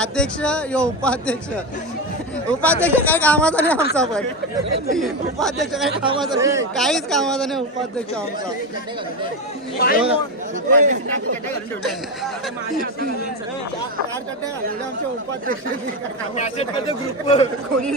अध्यक्ष यो उपाध्यक्ष उपाध्यक्ष काय कामाचा नाही आमचा पण उपाध्यक्ष काय कामाचा नाही काहीच कामाचा नाही उपाध्यक्ष आमचा आमचे उपाध्यक्ष ग्रुप कोणी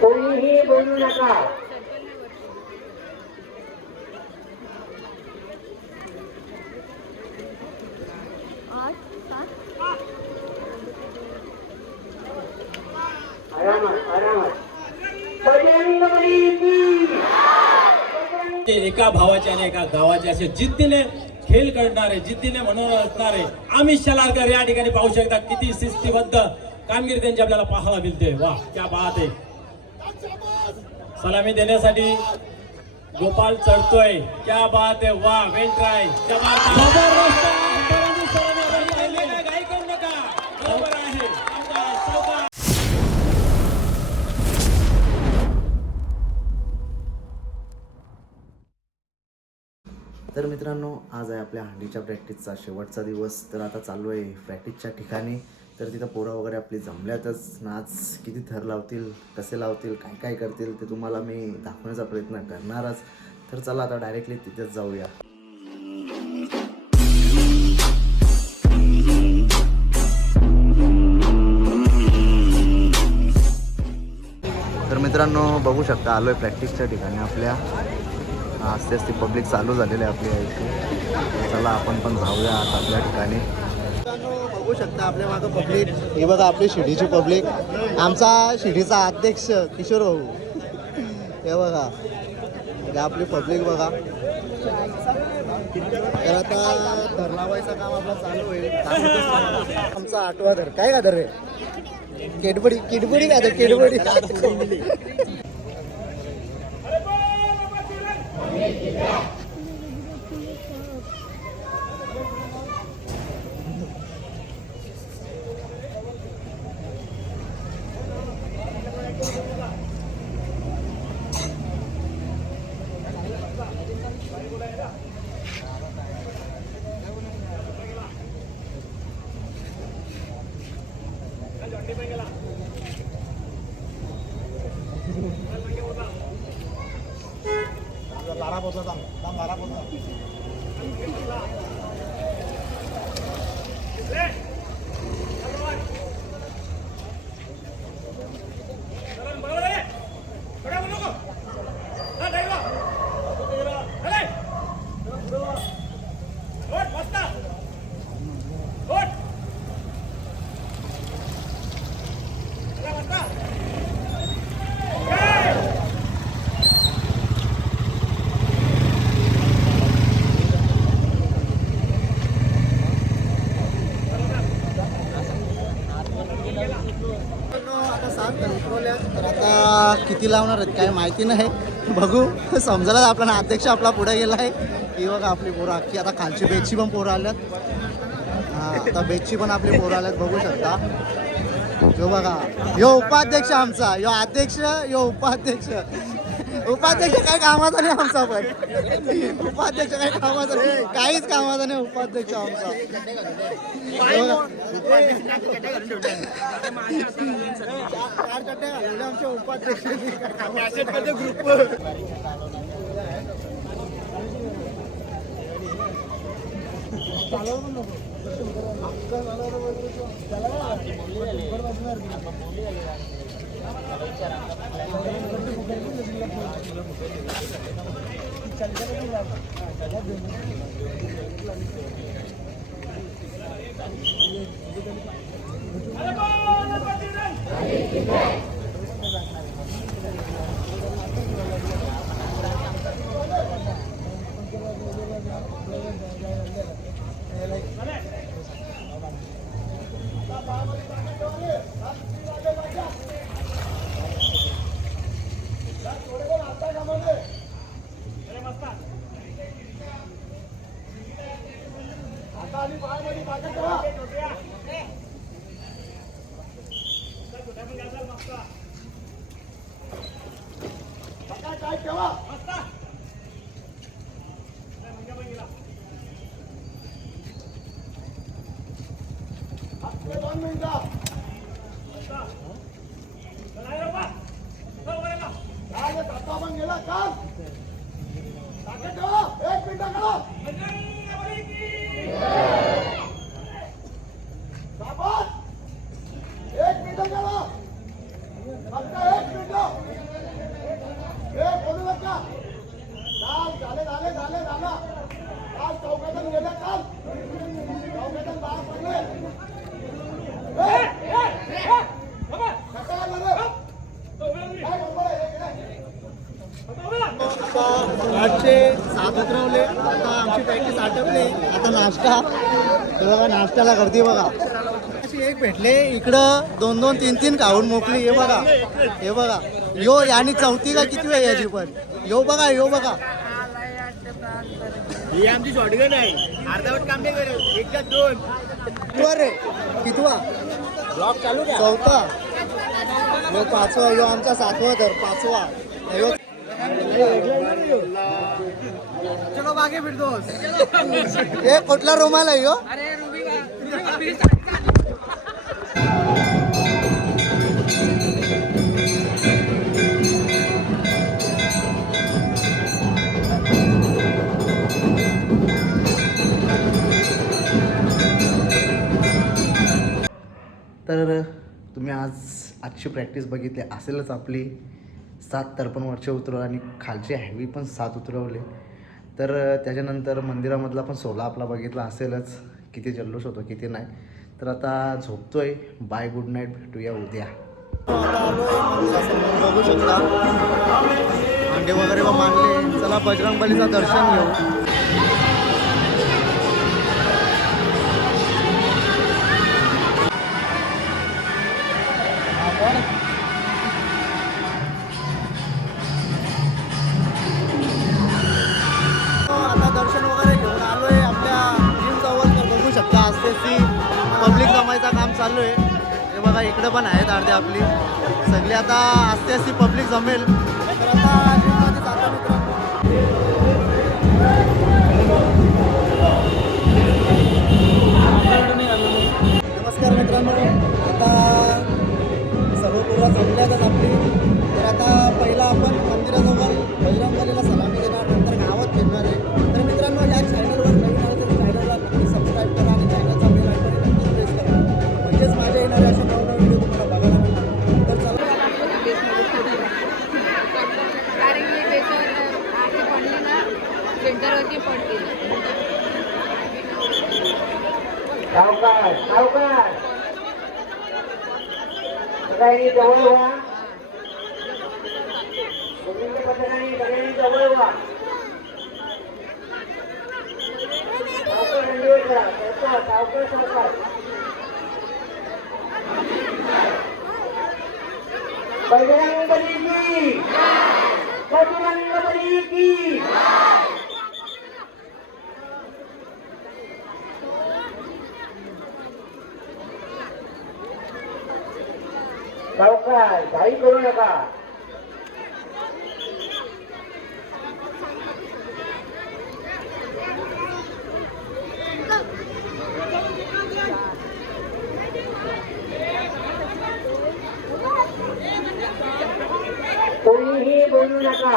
कोणीही बोलू नका. एका भावाचे आणि एका गावाचे असे जिद्दीने खेळ करणारे जिद्दीने म्हणून असणारे आम्ही शलारकर या ठिकाणी पाहू शकता किती शिस्तीबद्ध कामगिरी त्यांची आपल्याला पाहायला मिळते. वा क्या बात आहे. सलामी देण्यासाठी गोपाल चढतोय. क्या बात आहे. वा वेल ट्राय. घाई करू नका. बरोबर आहे. तर मित्रांनो आज आहे आपल्या हंडीच्या प्रॅक्टिसचा शेवटचा दिवस. तर आता चालू आहे प्रॅक्टिसच्या ठिकाणी. तर तिथं पोरं वगैरे आपली जमल्यातच. नाच किती थर लावतील कसे लावतील काय काय करतील ते तुम्हाला मी दाखवण्याचा प्रयत्न करणारच. तर चला आता डायरेक्टली तिथेच जाऊया. तर मित्रांनो बघू शकता आलो आहे प्रॅक्टिसच्या ठिकाणी आपल्या. आस्ते आस्ते पब्लिक चालू झालेली आहे आपल्या इथे. चला आपण पण जाऊया आता आपल्या ठिकाणी. बघू शकता आपल्या मागं पब्लिक. हे बघा आपली शिर्डीची पब्लिक. आमचा शिर्डीचा अध्यक्ष किशोर भाऊ. हे बघा आपली पब्लिक बघा. तर आता धर लावायचं काम आपलं चालू होईल. आमचा 8वा धर. काय का धर रे केडबडी किडबडी काय तर केडबडी. लारा बोलतो लारा बोलतो. तर आता किती लावणार आहेत काय माहिती नाही. बघू समजायला आपला अध्यक्ष आपला पुढे गेला आहे. ही बघा आपली पोरं अख्खी. आता खालची बेचची पण पोरं आल्यात. हां आता बेचची पण आपली पोरं आल्यात बघू शकता. यो बघा यो उपाध्यक्ष आमचा. यो अध्यक्ष यो उपाध्यक्ष. उपाध्यक्ष काय कामाचा नाही आमचा पण उपाध्यक्ष काय कामाचा नाही काहीच कामाचा नाही उपाध्यक्ष आमचा. आमचे उपाध्यक्ष ग्रुप आठशे 7 उतरवले. आता आमची प्रॅक्टिस आटपली. आता नाश्ता बघा, नाश्त्याला गर्दी बघा. अशी एक भेटले इकडं 2-2, 3-3 खाऊन मोकली. हे बघा, हे बघा. यो यानी चौथी का किती वेळ याची पण. यो बघा, यो बघा. ही आमची शॉर्टगन आहे. अर्धावट काम नाही करत. 1 का 2 कितवा रे, कितवा ब्लॉक चालू द्या. चौथा. यो 5वा. यो आमचा 7वा तर 5वा. यो चलो मागे फिरतोस. हे कुठला रुमाल आहे यो. तर तुम्ही आजची प्रॅक्टिस बघितली असेलच. आपली 7 53 उतरवलं आणि खालचे हॅवी पण 7 उतरवले. तर त्याच्यानंतर मंदिरामधला पण 16 आपला बघितला असेलच. किती जल्लोष होतो किती नाही. तर आता झोपतोय. Bye, good night. भेटूया उद्या. बघू शकता अंडे वगैरे पण मानले. चला बजरंगबलीचं दर्शन घेऊ. आता दर्शन वगैरे घेऊन आलोय आपल्या जिम जवळ. तर बघू शकता आस्तेची पब्लिक जमायचं काम चालू आहे. हे बघा इकडे पण आहेत अर्धे आपली सगळी. आता आस्ते आस्ते पब्लिक जमेल. तर आता जिममध्ये जातो मित्रांनो. नमस्कार मित्रांनो. आता सर्व पूर्ण जमल्यातच आपली. तर आता पहिला आपण मंदिराजवळ बजरंगबलीला सलामी देणार, नंतर गावात फिरणार आहे. तर मित्रांनो या चॅनलवर नवीन आहे तर चॅनलला नक्की सबस्क्राईब करा आणि चॅनलचा बेल आयकॉन नक्की प्रेस करा. म्हणजेच माझ्या येणारे असे नवनवीन व्हिडिओ तुम्हाला बघायला मिळणार. तर चला. कारण की त्याच्यावर आधी पडले ना सेंटरवरती पडतील. सावकाश सावकाश सगळ्यांनी जवळ व्हा. गोविंद पथकाने सगळ्यांनी जवळ व्हा. सावकाश दंडवत करा. सावकाश सावकाश सावकाश. बजरंगबली की बजरंगबली की. सावकाश घाई करू नका. कोणीही बोलू नका.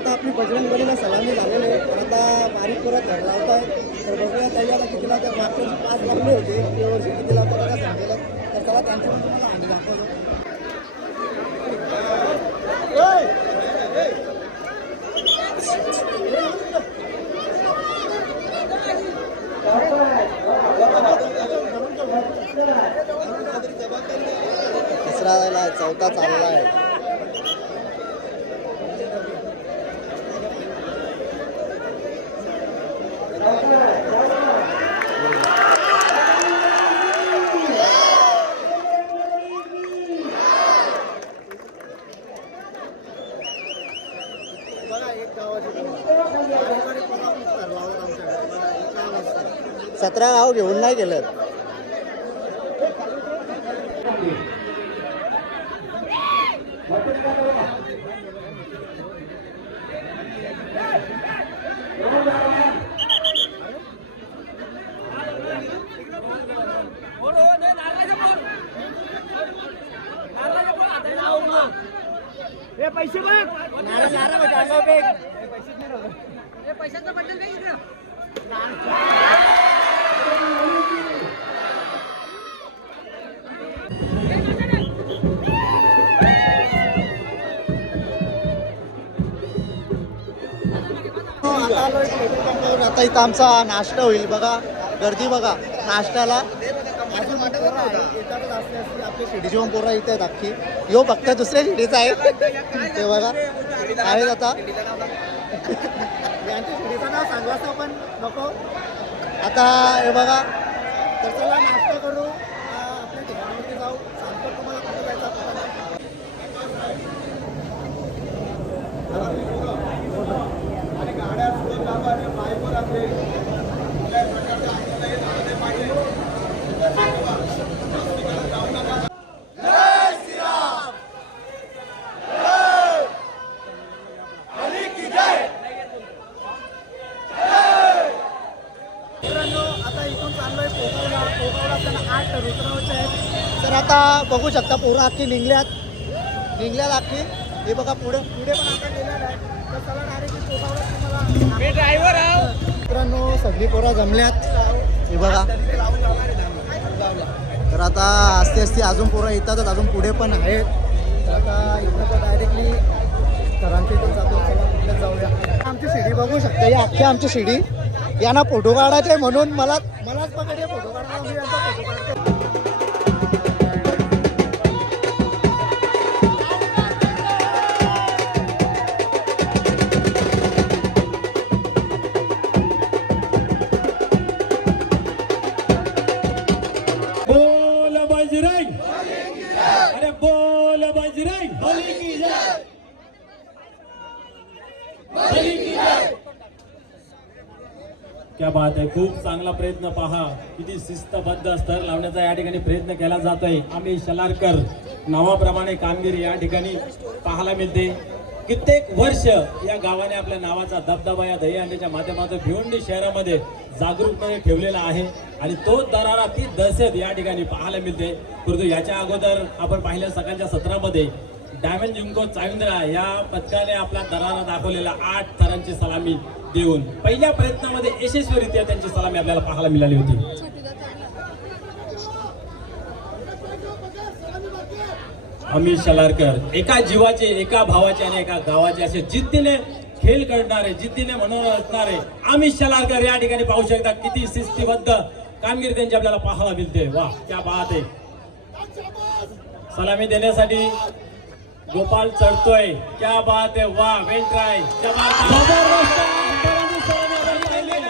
आता आपली बजरंगबलीला सलामी झालेली आहे. तर आता बारीक परत घर लावत आहे. तर बघूया ताई आता किती लावतात. मागच्या वर्षी 5 लावले होते, या वर्षी किती लावतात आता सांगेल. तर चला त्यांच्या पण तुम्हाला हंडी दाखवतो. तिसरा झाला, चौथा चालला आहे. बघा एक गावाची 17 गाव घेऊन नाही गेलं. पैसे बघ पैशाचं बंडल बी इकडं. आता आलोय पेट्रोल पंपावर. आता इथं आमचा नाश्ता होईल. बघा गर्दी बघा नाश्त्याला. अजून पोरं आहे. येतातच असल्यास आपले शिडीची पण पोरं इथे आहेत अख्खी. यो फक्त दुसऱ्या शिडीचा आहे ते बघा आहेत आता. यांच्या शिडीचं नाव सांगायचं पण नको. आता हे बघा. तर चला नाश्ता करू. आपल्या ठिकाणावरती जाऊ. सांगतो तुम्हाला कुठे जायचं आपण. आणि गाड्या बायकोर आपले आता इथून चाललोय पोगावला. आपल्याला 8 रुद्रावचे आहेत. तर आता बघू शकता पोरं अख्खी निघल्यात अख्खी. हे बघा पुढे पण आता गेलेलं आहे. तर चला डायरेक्टली पोगावला तुम्हाला ड्रायव्हर आहो. मित्रांनो सगळी पोरं जमल्यात. हे बघा. तर आता आस्ते अजून पोरं येतातच. अजून पुढे पण आहेत. तर आता इथं तर डायरेक्टली घरांच्या इथून जातो. चला तिकडे जाऊया. आमची शिडी बघू शकता. ही अख्खी आमची शिडी. यांना फोटो काढायचे म्हणून मलाच पकडे फोटो काढायला. मी यांचा फोटो काढते. बोल बजरंग, अरे बोल बजरंग बली की जय, बली की जय. क्या बात आहे. खूप चांगला प्रयत्न. पहा किती शिस्तबद्ध स्तर लावण्याचा या ठिकाणी प्रयत्न केला जातोय. आम्ही शलारकर नावाप्रमाणे कामगिरी या ठिकाणी पाहायला मिळते. कित्येक वर्ष या गावाने आपल्या नावाचा दबदबा या दहीहंडीच्या माध्यमातून भिवंडी शहरामध्ये जागरूकपणे ठेवलेला आहे. आणि तो दरारा, ती दहशत या ठिकाणी पाहायला मिळते. परंतु याच्या अगोदर आपण पाहिलं सकाळच्या सत्रामध्ये डायमंड जिंको चाविंद्रा या पथकाने आपला दरारा दाखवलेला 8 थरांची सलामी देऊन पहिल्या प्रयत्नामध्ये यशस्वीरित्या त्यांची सलामी आपल्याला पाहायला मिळाली होती. अमित शलारकर एका जीवाचे, एका भावाचे आणि एका गावाचे असे जिद्दीने खेळ करणारे, जिद्दीने मनोरंजन असणारे अमित शलारकर या ठिकाणी पाहू शकता. किती शिस्तीबद्ध कामगिरी त्यांची आपल्याला पाहायला मिळते. वाह क्या बात आहे. सलामी देण्यासाठी गोपाल चढतोय. क्या बात आहे. वाह वेल ट्राय.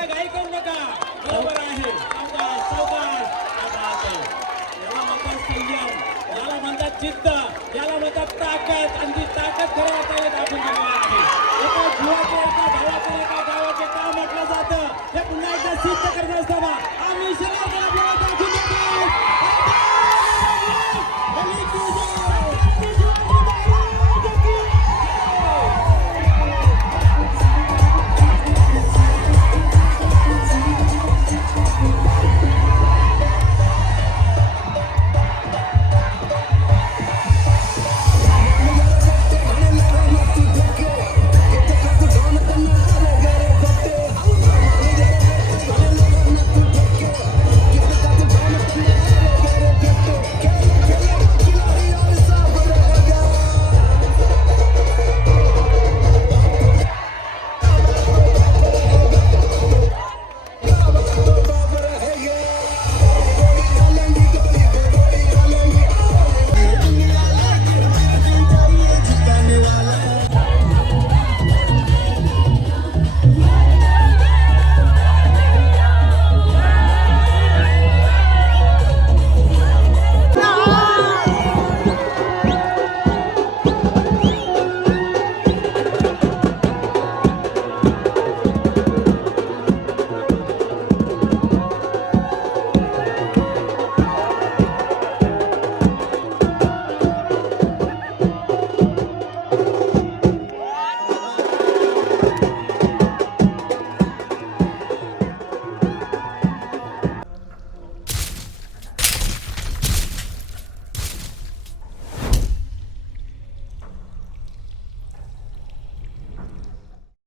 घाई करू नका. बरोबर आहे. याला म्हणतात जिद्द, याला म्हणतात ताकद. आणि ती ताकद खरं आपण